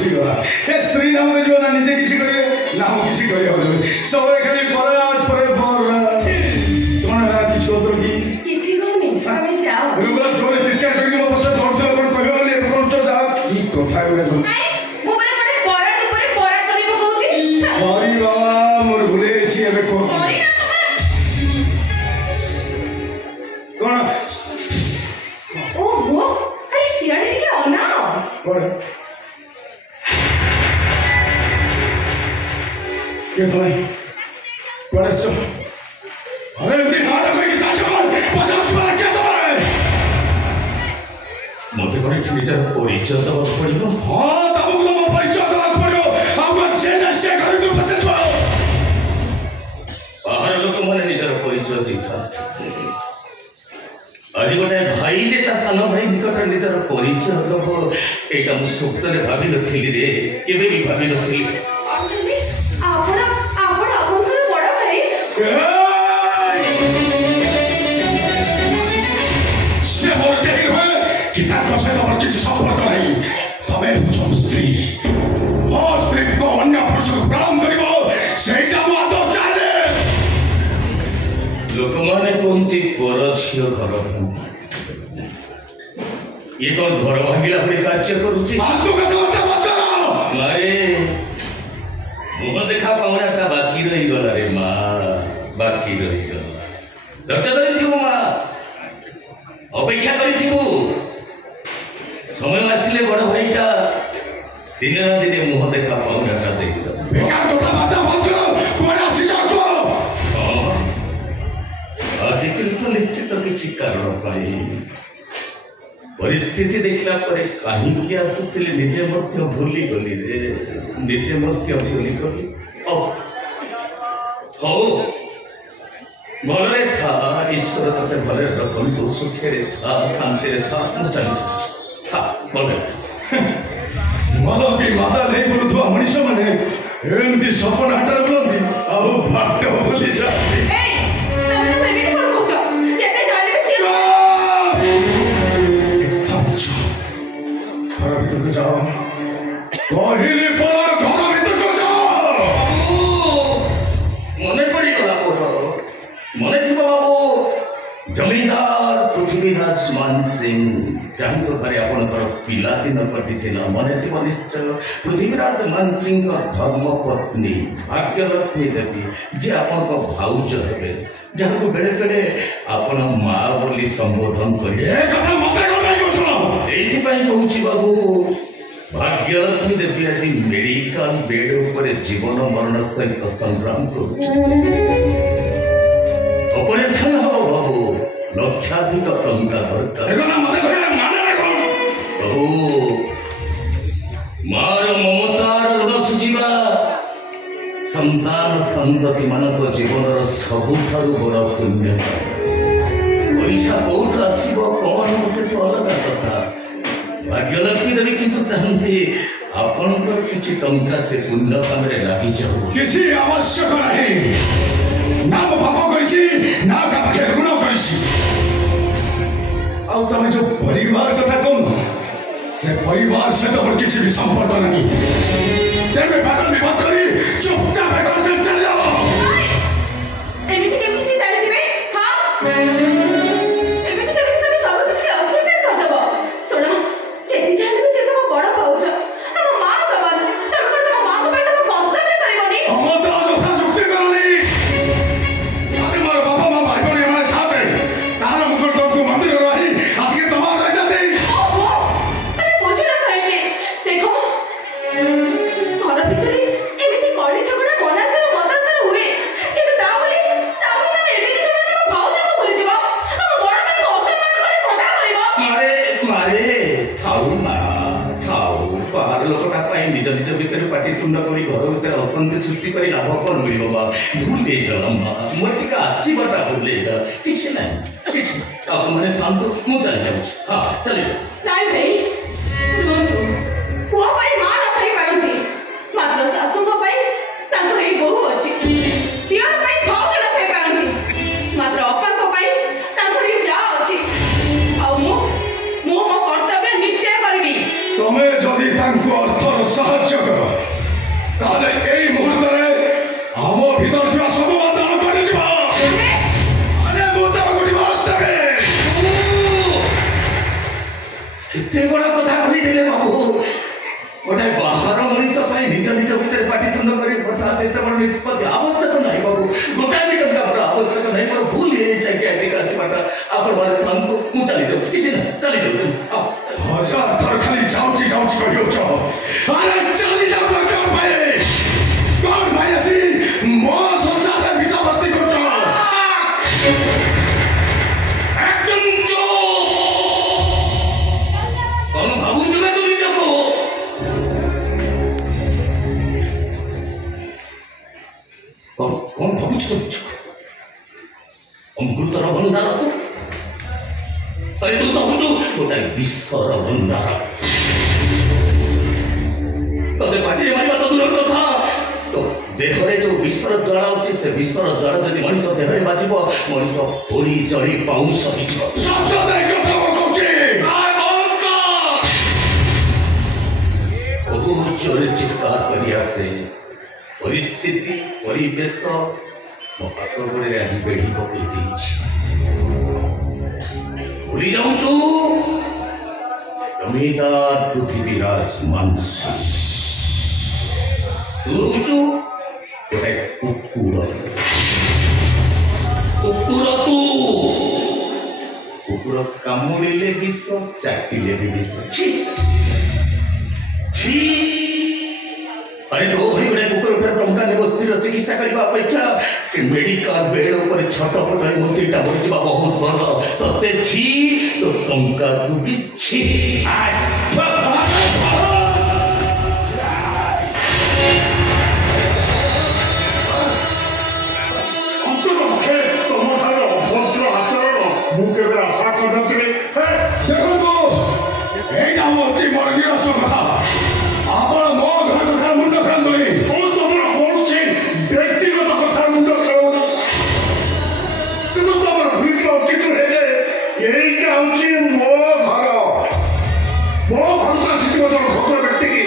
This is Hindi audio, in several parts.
फसीगला ए स्त्री नाम जो ना निजे किसी करिए ना हम किसी करिए सब खाली बरात पर बरात तुम्हारा रात की छोड़ की किसी को नहीं हमें जाओ रुको जोर चिल्ला करके वो बच्चा दौड़ चल कर कहियो नहीं कौन तो जा ई कथा उडे नहीं मो परे परे परा करिबो कहूची सॉरी बाबा मोर भूले छी एबे को सॉरी ना कौन ओहो अरे सियाड़े टिके अनाओ कौन के भाई कौन सो अरे एमती हाथ करके साचो पचास वाला क्या तो है मते कोने निजर परिचय दବାକୁ ପଡିବ हां तबको तो परिचय दବାକୁ पड़ो आउ चेन से कर तू बसेस बाहर लोक माने निजर परिचय दिथा आज गोटे भाई जे ता सान भाई निकट निजर परिचय दबो एटा मु स्वप्न रे भाबी नथिली रे केबे भी भाबी नथिली आपण आपनकर बड़ भाई से मोर के हुए कि ताको से तमर किछि संपर्क नहीं तमे जो स्त्री ओ स्त्री को अन्य पुरुष को प्रणाम करिवो सेटा मातो चाले लोक माने कोंती परस्य घर ये कोन घर भागिला पडे कार्य करूची फालतू कथा मत करो मारे मुह देखा पाउनाटा बाकी रही गला रे माँ बाकी रही गला धैर्य धरिथिबु माँ अपेक्षा करिथिबु समय आसिले बड़ भाईटा दिने ना दिने मुह देखा पाउनाटा देखिदब बेकार कथा मत करो कोन आसी जातो आज तो निश्चित किसी कारण पाई परिस्थिति देखला परे कहीं की आसुथिले निजे मध्य भूली गली रे निजे मध्य भूली गली ओ हो भले था ईश्वर तते भले रकम तो सुखे रे था शांति रे था मुचल था भले माता भी माता नहीं बोलुथवा मनीष माने एमती सपन हटर बोलती आउ भाट बोली जाती ए तमे तो एमिति कोन कहूच जेते जाने में सिया घर भीतर को जाओ पहले परा घर भीतर को जाओ मने पड़ी गला पोटो मने थिबा बाबू जमींदार पृथ्वीराज मान सिंह जानको घरे आपनकर पिला दिन कटिथिला मने थिबा निश्चय पृथ्वीराज मान सिंह धर्म पत्नी भाग्यलक्ष्मी देवी जे आपनको भाउज हेबे जाको बेले बेले आपन मां बोली संबोधन करिए ए कथा मते कोन सुनो एथि पई कहूची बाबू भाग्यलक्ष्मी देवी आज मेडिकल बेड ऊपर जीवन मरण सहित संग्राम करुछ ऑपरेशन हो बाबू लक्षाधिक टंका दरकार एगोना मते कहले माने ना कोन ओ मार ममतार ऋण सुझिबा संतान संतति मानक जीवनर सबुठारु बड़ पुण्य पैसा कोठ आसीबो कोन से तो अलग कथा भाग्यलक्ष्मी देवी किंतु चाहती आपनकर किछि टंका से पुण्य काम रे लागि जाऊ किसी आवश्यक नहीं ना पाप करिसी ना का पाखे ऋण करिसी आउ तमे जो परिवार कथा कोन से परिवार से तो किसी भी संपर्क नहीं तेरे बात में बात करी चुपचाप कर चल जाओ एमिति केमि से जाने जिवे हां एमिति केमि तमे सब कुछ अस्वीकार कर दबो सुनो जेति जाने में से तो बड़ पाउछ हम मां समान तमे तो मां को पे तो कर्तव्य करिवनी हम तो जोसा चुक्ति करनी अरे मोर बाबा मां भाई बने माने थाते तार मुकुट को मंदिर रही आसके तमार रह जाते ओहो अरे बुझ ना भाई देखो घर भीतर एमिति कड़ी झगड़ा बनाकर मदद हुए किंतु ता बोली तमे एमिति समय तो भाव देखो भूली जीवा हम बड़ भाई को असम्मान करे कथा कहबो मारे मारे थाऊ ना थाऊ बाहर लोकटा पाई निज निज भीतर पाटी तुंड करी घर भीतर अशांति सृष्टि करी लाभ कोन मिलिबो बा भूले गलम मोर टिका आसीबटा भूले किछि नाही किछि आप माने थांतो मु चली जाउछ हां चली जाओ नाई भाई रुंदु पुआ भाई मां न थाई पारंती मात्र सासु को भाई ताको ए बहु अछि दियर भाई भाव न थाई पारंती मात्र अपा को भाई ताको रे जा अछि आ मो कर्तव्य निश्चय करबी तमे जदी ତାଙ୍କୁ ଅର୍ଥର ସାହାଯ୍ୟ କର, ତାହେଲେ ଏଇ ମୁହୂର୍ତ୍ତରେ ଆମ ଭିତରେ ଥିବା ସବୁ ବନ୍ଧନ କରିଯିବ। ମୁଁ ତମକୁ ଡିଭୋର୍ସ ଦେବି। କେତେ ବଡ଼ କଥା କହିଥିଲେ ବାବୁ। ଗୋଟେ ବାହାର ମଣିଷ ପାଇଁ ନିଜ ନିଜ ଭିତରେ ପାଟିତୁଣ୍ଡ କରି ହଠାତ୍ ଏତେ ବଡ଼ ନିଷ୍ପତ୍ତି ଆବଶ୍ୟକ ନାହିଁ ବାବୁ। ଗୋଟାଏ ବି ଟଙ୍କା ମୋର ଆବଶ୍ୟକ ନାହିଁ। ମୋର ଭୁଲ ହେଇଯାଇଛି ଆଜ୍ଞା ଏଠିକି ଆସିବାଟା। ଆପଣ ମାନେ ଥାନ୍ତୁ, ମୁଁ ଚାଲି ଯାଉଛି। କିଛି ନାହିଁ, ଚାଲି ଯାଉଛି। ହଜାର ଥର ଖାଲି ଯାଉଛି ଯାଉଛି କହିଯାଉଛ। ଆରେ ଚାଲି ଯାଉନ କଣ ପାଇଁ ଆସି ମୋ ସଂସାରରେ ବିଷ ଭର୍ତ୍ତି କରୁଛ? একদম କଣ ଭାବୁଛୁ ନା ତୁ ନିଜକୁ? କଣ ଭାବୁଛୁ ଅମୃତର ଭଣ୍ଡାର ତୁ? ଆରେ ତୁ ତ ହଉଛୁ ଗୋଟାଏ ବିଶ୍ୱର ଭଣ୍ଡାର। ତତେ ପାଟିରେ ମାରିବା ତ ଦୂରର କଥା, ତ ଦେହରେ ଯୋଉ ବିଶ୍ୱର ଜ୍ୱାଳା ଅଛି ସେ ବିଶ୍ୱର ଜ୍ୱାଳା ଯଦି ମଣିଷ ଦେହରେ ବାଜିବ, ମଣିଷ ପୋଡ଼ି ଜଳି ପାଉଁଶ ହେଇଯିବ। ବହୁତ ଜୋରେ ଚିତ୍କାର କରି ଆସେ। ପରିସ୍ଥିତି ପରିବେଶ ମୋ ପାଖ ଗୋଡ଼ରେ ଆଜି ବେଢ଼ି ପକେଇ ଦେଇଛି। ଭୁଲି ଯାଉଛୁ ଜମିଦାର ପୃଥିବୀରାଜ ମାନସିଂ। ତୁ ହଉଛୁ ଗୋଟେ କୁକୁର। ତୁ କୁକୁର କାମୁଡ଼ିଲେ ବିଷ, ଚାଟିଲେ ବି ବିଷ। अरे तो भरी बड़े कुकर उठा टंका ने बस्तीर चिकित्सा करबा अपेक्षा से मेडिकल बेड ऊपर छटपट है बस्तीटा भरजिबा बहुत भल। तते छी तो टंका तू भी छी। आशा कर देखो तो एटा होची मोर निराश कथा। आपण मो घर कथा मुंड खांदोई ओ तमरा होडछे व्यक्तिगत कथा मुंड खेळोनी କିନ୍ତୁ ତମର ଭୂମିକା ଉଚିତ ରହେ ଯେ ଏଇଟା ହଉଛି ମୋ ଘର। ମୋ ଘରକୁ ଆସିଥିବା ଜଣେ ଭଦ୍ର ବ୍ୟକ୍ତି କି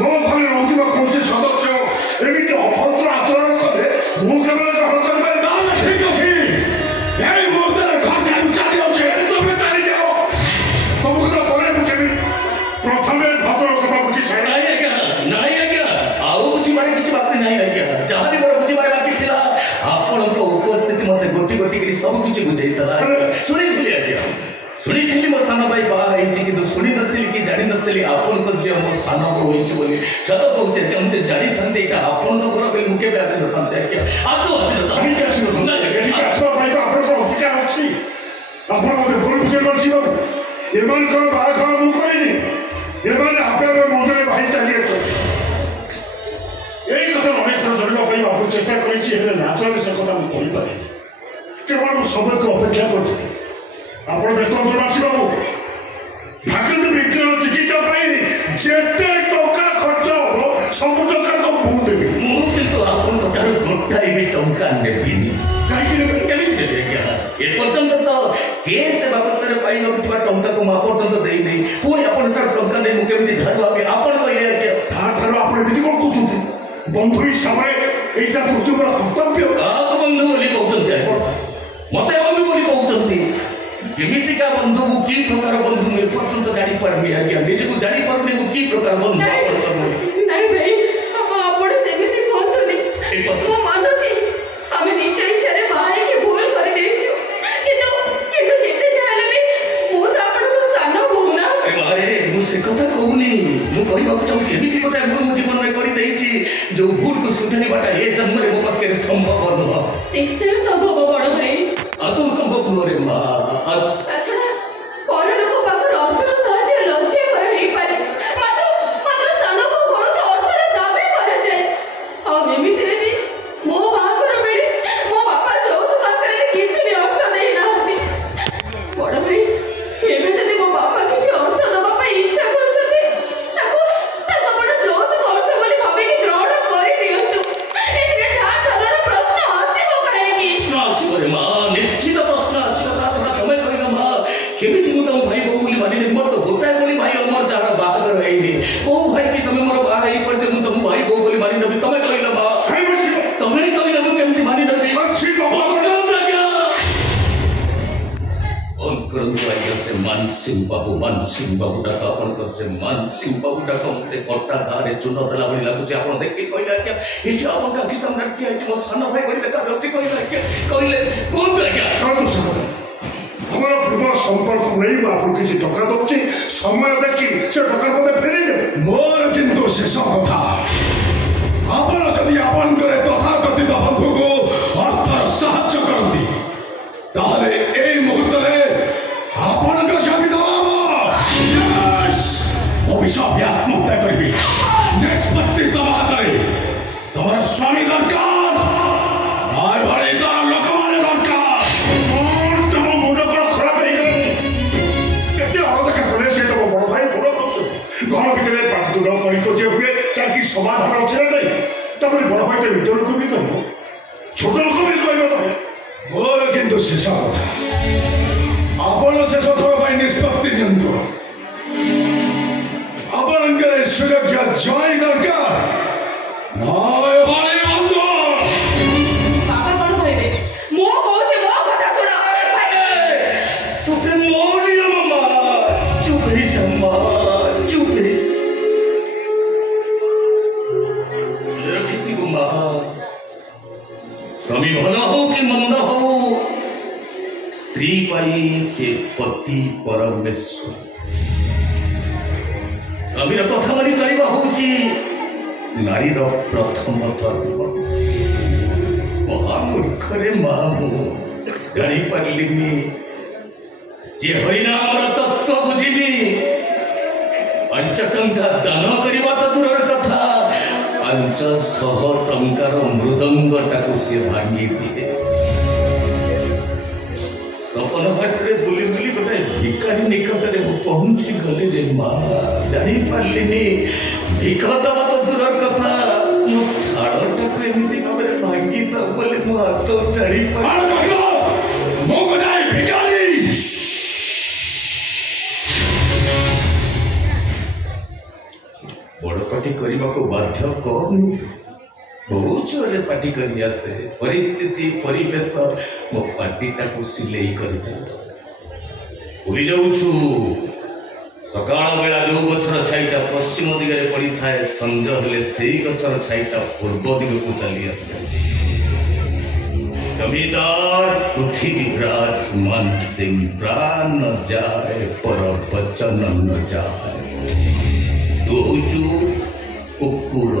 ମୋ ଘରେ ରହୁଥିବା କୌଣସି ସଦସ୍ୟ ଏମିତି ଅଭଦ୍ର ଆଚରଣ କଲେ ମୁଁ କେବଳ ଗ୍ରହଣ କରିପାରିବି ନା। ଠିକ ଅଛି, ଏଇ ମୁହୂର୍ତ୍ତରେ ଘର ଛାଡ଼ି ଚାଲି ଯାଉଛି। ତମେ ଚାଲିଯାଅ, ତମକୁ ତ ପରେ ବୁଝେବି। ପ୍ରଥମେ ଭଦ୍ର କଥା ବୁଝି ନାଇଁ ଆଜ୍ଞା, ଆଉ ବୁଝିବାରେ କିଛି ବାକି ନାହିଁ ଆଜ୍ଞା। ଯାହା ବି ମୋର ବୁଝିବାରେ ବାକି ଥିଲା ଆପଣଙ୍କ ଉପସ୍ଥିତି ମତେ ଗୋଟି ଗୋଟି କରି ସବୁ କିଛି ବୁଝେଇଥିଲା। ଶୁଣିଥିଲି ଆଜ୍ଞା, ଶୁଣିଥିଲି ମୋ ସାନ ଭାଇ ବାହା ହେଇଛି, କିନ୍ତୁ ଶୁଣି ନଥିଲି କି ଜାଣି ନଥିଲି ଆପଣଙ୍କ ଝିଅ ମୋ ସାନ ବୋଉ ହେଇଛି ବୋଲି। ସତ କହୁଛି ଆଜ୍ଞା, ମୁଁ ଜାଣିଥାନ୍ତି ଏଇଟା ଆପଣଙ୍କ ଘର ବୋଲି ମୁଁ କେବେ ଆସିନଥାନ୍ତି ଆଜ୍ଞା। ଆଦୌ ଆସିନଥାନ୍ତି। ଆସିବା ପାଇଁ ତ ଆପଣଙ୍କର ଅଧିକାର ଅଛି। ଆପଣ ମତେ ଭୁଲ ବୁଝିପାରୁଛି ବାବୁ। ଏମାନଙ୍କର ବାହାଘର ମୁଁ କରିନି, ଏମାନେ ଆପେ ମନରେ ଭାଇ ଚାଲିଯାଇଛନ୍ତି। ଏଇ କଥା ଅନେକ ଥର ଜାଣିବା ପାଇଁ ବାବୁ ଚେଷ୍ଟା କରିଛି, ହେଲେ ନାଚରେ ସେ କଥା ମୁଁ କହିପାରିନି। କେବଳ ମୁଁ ସମୟକୁ ଅପେକ୍ଷା କରିଥିଲି। ଆପଣ ବ୍ୟସ୍ତ ବାସି ବାବୁ, ଭାଗିନ ବିଜ୍ଞାନ ଚିକିତ୍ସା ପାଇଁ ଯେତେ ଟଙ୍କା ଖର୍ଚ୍ଚ ହବ ସବୁ ଟଙ୍କା ତ ମୁଁ ଦେବି। ମୁଁ କିନ୍ତୁ ଆପଣଙ୍କ ଠାରୁ ଗୋଟାଏ ବି ଟଙ୍କା ନେବିନି। କାହିଁକି ନେବେ? କେମିତି ନେବି ଆଜ୍ଞା? ଏପର୍ଯ୍ୟନ୍ତ ତ କେସ୍ ବାବଦରେ ପାଇ ନଥିବା ଟଙ୍କାକୁ ମୁଁ ଆପଣଙ୍କ ଦେଇନେଇ, ପୁଣି ଆପଣଙ୍କ ଟଙ୍କା ନେଇ ମୁଁ କେମିତି ଧାର ଭାବି ଆପଣ କହିଲେ ଆଜ୍ଞା? ତାଠାରୁ ଆପଣ ଏମିତି କଣ କହୁଛନ୍ତି? ବନ୍ଧୁ ହିସାବରେ ଏଇଟା ପୃଥିବୀର କର୍ତ୍ତବ୍ୟ। କାହାକୁ ବନ୍ଧୁ ବୋଲି କହୁଛନ୍ତି ଆଜ୍ଞା? ମତେ ବନ୍ଧୁ ବୋଲି କହୁଛନ୍ତି? କେମିତିକା ବନ୍ଧୁ, ମୁଁ କି ପ୍ରକାର ବନ୍ଧୁ ମୁଁ ଏପର୍ଯ୍ୟନ୍ତ ଜାଣିପାରୁନି ଆଜ୍ଞା। ନିଜକୁ ଜାଣିପାରୁନି ମୁଁ କି ପ୍ରକାର ବନ୍ଧୁ। ନାଇଁ ଭାଇ, ଆପଣ ସେମିତି କୁହନ୍ତୁନି। ମୁଁ ମାନୁଛି ଆମେ ନିଜ ଇଚ୍ଛାରେ ବାହା ହେଇକି ଭୁଲ କରିଦେଇଛୁ, କିନ୍ତୁ ଯେତେ ଯାହା ହେଲେ ବି ମୁଁ ତ ଆପଣଙ୍କ ସାନ ବୋହୂ ନା। ଆରେ ମୁଁ ସେ କଥା କହୁନି, ମୁଁ କହିବାକୁ ଚାହୁଁଛି ଏମିତି ଗୋଟେ ଭୁଲ ମୁଁ ଜୀବନରେ କରିଦେଇଛି ଯୋଉ ଭୁଲକୁ ସୁଧାରିବାଟା ଏ ଜନ୍ମରେ ମୋ ପାଖରେ ସମ୍ଭବ ନୁହଁ। ନିଶ୍ଚୟ ସମ୍ଭବ ବଡ ଭାଇ। ଆଦୌ ସମ୍ଭବ ନୁହଁ ରେ ମା। ତାଛଡ଼ା ପରଲୋକ ପାଖରେ ଅର୍ଥର ସାହାଯ୍ୟ ଲଜ୍ଜା କରା ହେଇପାରେ, ମାତ୍ର ସାନ ବୋହୂ ଘରୁ ତ ଅର୍ଥର ଦାବି କରାଯାଏ। ଆଉ ଏମିତିରେ ବି ମୋ ବାହାଘର ବେଳେ ମୋ ବାପା ଯୌତୁକ ଆକାରରେ କିଛି ବି ଅର୍ଥ ଦେଇନାହାନ୍ତି। ବଡ ଭାଇ, ଏବେ ଯଦି ମୋ ବାପା କିଛି ଅର୍ଥ ଦେବା ପାଇଁ ଇଚ୍ଛା କରୁଛନ୍ତି, ତାକୁ ଆପଣ ଯୌତୁକ ଅର୍ଥ ବୋଲି ଭାବିକି ଗ୍ରହଣ କରିନିଅନ୍ତୁ। ଏଥିରେ ଧାର ପ୍ରଶ୍ନ ଆସିବ କାହିଁକି? ପ୍ରଶ୍ନ ଆସିବ ରେ ମା, ନିଶ୍ଚିତ ପ୍ରଶ୍ନ ଆସିବ। ତା ଛଡ଼ା ତମେ କହିଲ ମା, କେମିତି ମୁଁ ତମ ଭାଇ ବୋହୁ ବୋଲି ମାନିଲି? ମୋର ତ ଗୋଟାଏ ବୋଲି ଭାଇ ଅମର, ଯାହାର ବାହାଘର ହେଇନି। ओ भाई कि तमे मोर भाई पर जे मु तुम भाई बो बोली मानि नबी तमे कहिला बा है बसी तमे कहिला मु केमति मानि नबी बसी बाबा से मानसिंह बाबू डाका अपन कर से मानसिंह बाबू डाका मते कोटा गारे चुनो दला बली लागु जे आपण देख के कहिला क्या ए जे आपण का किसम नृत्य है मो सानो भाई बड़ी देखा गलती कहिला क्या कहिले कोन क्या छाड़ू साहब हमारा प्रेम संपर्क नहीं बा आपको किसी टका दउची समय देखि से टका मते फेरि दे मोर किंतु शेष कथा आपण जदि आपण करे तथा कथित बंधु को अर्थर साहाय्य करती ताहले ए मुहूर्त रे आपण का जमी दबावा यस अभिशाप आत्महत्या करबी निष्पत्ति तबाह करे तुम्हारा स्वामी दरकार नार भरे तार लोक माने दरकार और तुम मुंड को खराब है केते अलग का करे से तो बड़ भाई बड़ घर भीतर पाठदुरा करी को जे हुए ताकि समाधान अछि नहीं तबरे बड़ भाई के भीतर को भी करबो छोट लोक भी कहबो तो मोर किंतु शेष कथा आपण शेष थोर भाई निष्पत्ति नियंत्रण आपणकर सुरक्षा जय दरकार नाय वाले बंधु बाबा कौन कहबे मो कहूचे मो कथा सुन तुके मोरिया मामा चुप ही जम्मा चुप ही रखती मामा स्वामी भला हो कि मंद हो स्त्री पाई से पति परमेश्वर स्वामीर कथा मानि चलिबा होची नारीर प्रथम धर्म महामूर्खरे मामू जानी पारिलिनी जे होइना हमर तत्व बुझिली 5 टंका दान करिबा त दूरर कथा 500 टंकार मृदंगटाକୁ से भांगी दिए सपन बाटरे बुली बुली गोटे भिकारी निकटरे पहुंची गले रे माँ जानी पारिलिनी भिख दबा तो दूरर कथा मो ठाड़टाକୁ एमिति भाबरे भांगी दब बोले मो हाथ छाड़ी मार कहलो मो गनाय भिखारी बड़ पार्टी करने को बाध्य कौन बहुत जोरे पार्टी करी आसे परिस्थिति परिवेश मो पार्टीटा को सिलेई कर उड़ी जाऊछु सकाळ बेला जो गछर छाईटा पश्चिम दिगरे पड़ी थाए संज हेले सेई गछर छाईटा पूर्व दिग को चली आसे जमीदार पृथ्वीराज मान सिंह प्राण न जाए पर वचन न जाए दोजू कुकुर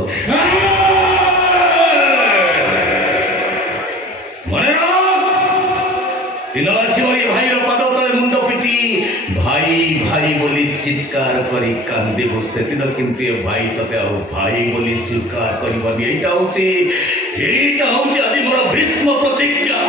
भाई पद तले मुंड पिटी भाई भाई बोली चित्कार करी कांदिबो सेदिन किंतु ए भाई तते आ भाई बोली स्वीकार करबनी एटा होची आज मोर भीष्म प्रतिज्ञा